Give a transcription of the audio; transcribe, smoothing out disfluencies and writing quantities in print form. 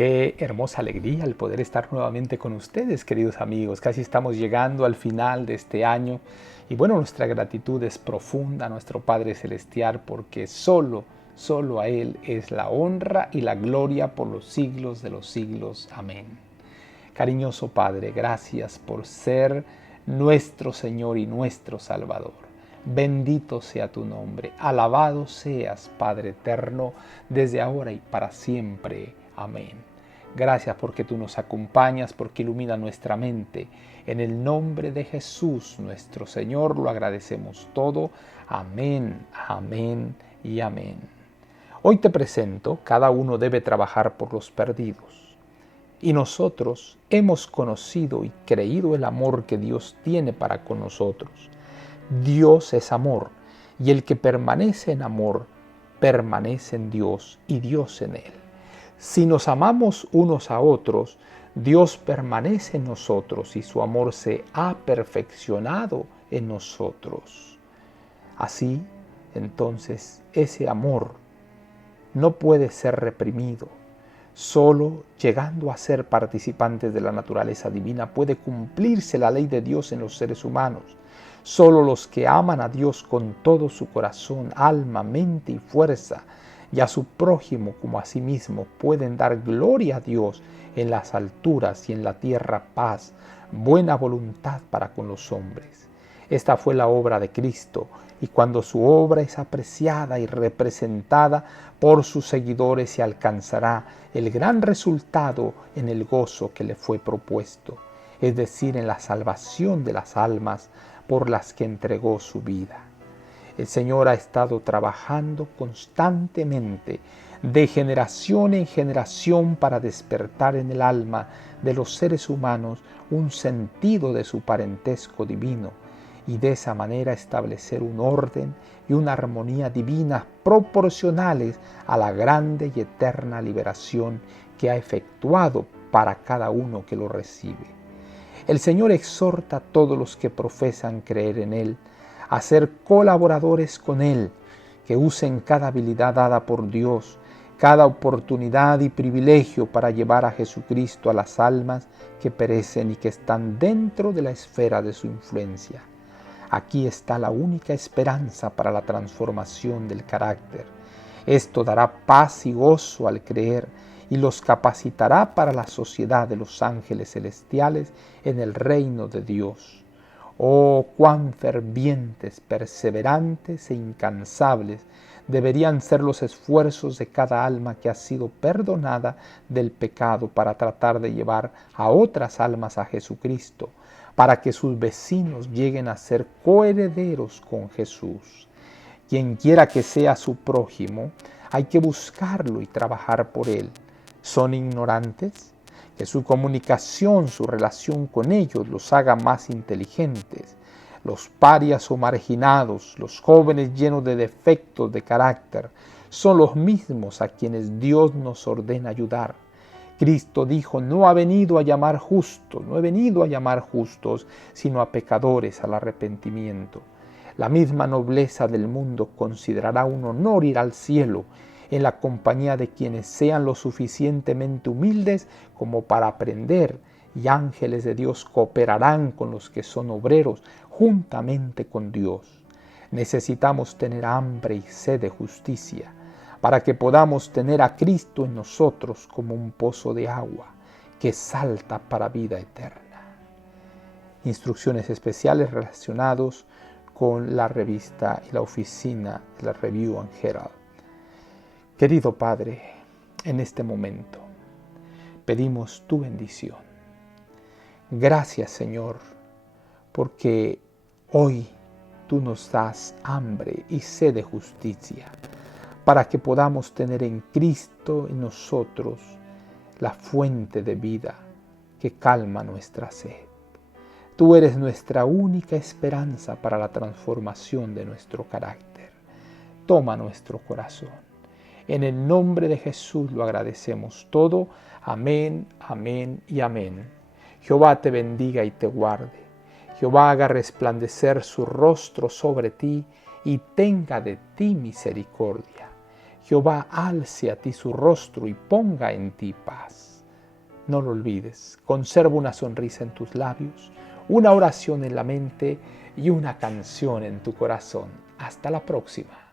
Qué hermosa alegría el poder estar nuevamente con ustedes, queridos amigos. Casi estamos llegando al final de este año y bueno, nuestra gratitud es profunda a nuestro Padre Celestial porque solo a Él es la honra y la gloria por los siglos de los siglos. Amén. Cariñoso Padre, gracias por ser nuestro Señor y nuestro Salvador. Bendito sea tu nombre, alabado seas, Padre eterno, desde ahora y para siempre. Amén. Gracias porque tú nos acompañas, porque ilumina nuestra mente. En el nombre de Jesús, nuestro Señor, lo agradecemos todo. Amén, amén y amén. Hoy te presento, cada uno debe trabajar por los perdidos. Y nosotros hemos conocido y creído el amor que Dios tiene para con nosotros. Dios es amor, y el que permanece en amor, permanece en Dios y Dios en él. Si nos amamos unos a otros, Dios permanece en nosotros y su amor se ha perfeccionado en nosotros. Así, entonces, ese amor no puede ser reprimido. Solo llegando a ser participantes de la naturaleza divina puede cumplirse la ley de Dios en los seres humanos. Solo los que aman a Dios con todo su corazón, alma, mente y fuerza, y a su prójimo como a sí mismo, pueden dar gloria a Dios en las alturas y en la tierra paz, buena voluntad para con los hombres. Esta fue la obra de Cristo, y cuando su obra es apreciada y representada por sus seguidores, se alcanzará el gran resultado en el gozo que le fue propuesto, es decir, en la salvación de las almas por las que entregó su vida. El Señor ha estado trabajando constantemente de generación en generación para despertar en el alma de los seres humanos un sentido de su parentesco divino y de esa manera establecer un orden y una armonía divina proporcionales a la grande y eterna liberación que ha efectuado para cada uno que lo recibe. El Señor exhorta a todos los que profesan creer en Él a ser colaboradores con Él, que usen cada habilidad dada por Dios, cada oportunidad y privilegio para llevar a Jesucristo a las almas que perecen y que están dentro de la esfera de su influencia. Aquí está la única esperanza para la transformación del carácter. Esto dará paz y gozo al creer y los capacitará para la sociedad de los ángeles celestiales en el reino de Dios. Oh, cuán fervientes, perseverantes e incansables deberían ser los esfuerzos de cada alma que ha sido perdonada del pecado para tratar de llevar a otras almas a Jesucristo, para que sus vecinos lleguen a ser coherederos con Jesús. Quien quiera que sea su prójimo, hay que buscarlo y trabajar por él. ¿Son ignorantes? Que su comunicación, su relación con ellos los haga más inteligentes. Los parias o marginados, los jóvenes llenos de defectos de carácter, son los mismos a quienes Dios nos ordena ayudar. Cristo dijo, no he venido a llamar justos, sino a pecadores al arrepentimiento. La misma nobleza del mundo considerará un honor ir al cielo en la compañía de quienes sean lo suficientemente humildes como para aprender, y ángeles de Dios cooperarán con los que son obreros juntamente con Dios. Necesitamos tener hambre y sed de justicia para que podamos tener a Cristo en nosotros como un pozo de agua que salta para vida eterna. Instrucciones especiales relacionados con la revista y la oficina de la Review and Herald. Querido Padre, en este momento pedimos tu bendición. Gracias, Señor, porque hoy tú nos das hambre y sed de justicia para que podamos tener en Cristo en nosotros la fuente de vida que calma nuestra sed. Tú eres nuestra única esperanza para la transformación de nuestro carácter. Toma nuestro corazón. En el nombre de Jesús lo agradecemos todo. Amén, amén y amén. Jehová te bendiga y te guarde. Jehová haga resplandecer su rostro sobre ti y tenga de ti misericordia. Jehová alce a ti su rostro y ponga en ti paz. No lo olvides, conserva una sonrisa en tus labios, una oración en la mente y una canción en tu corazón. Hasta la próxima.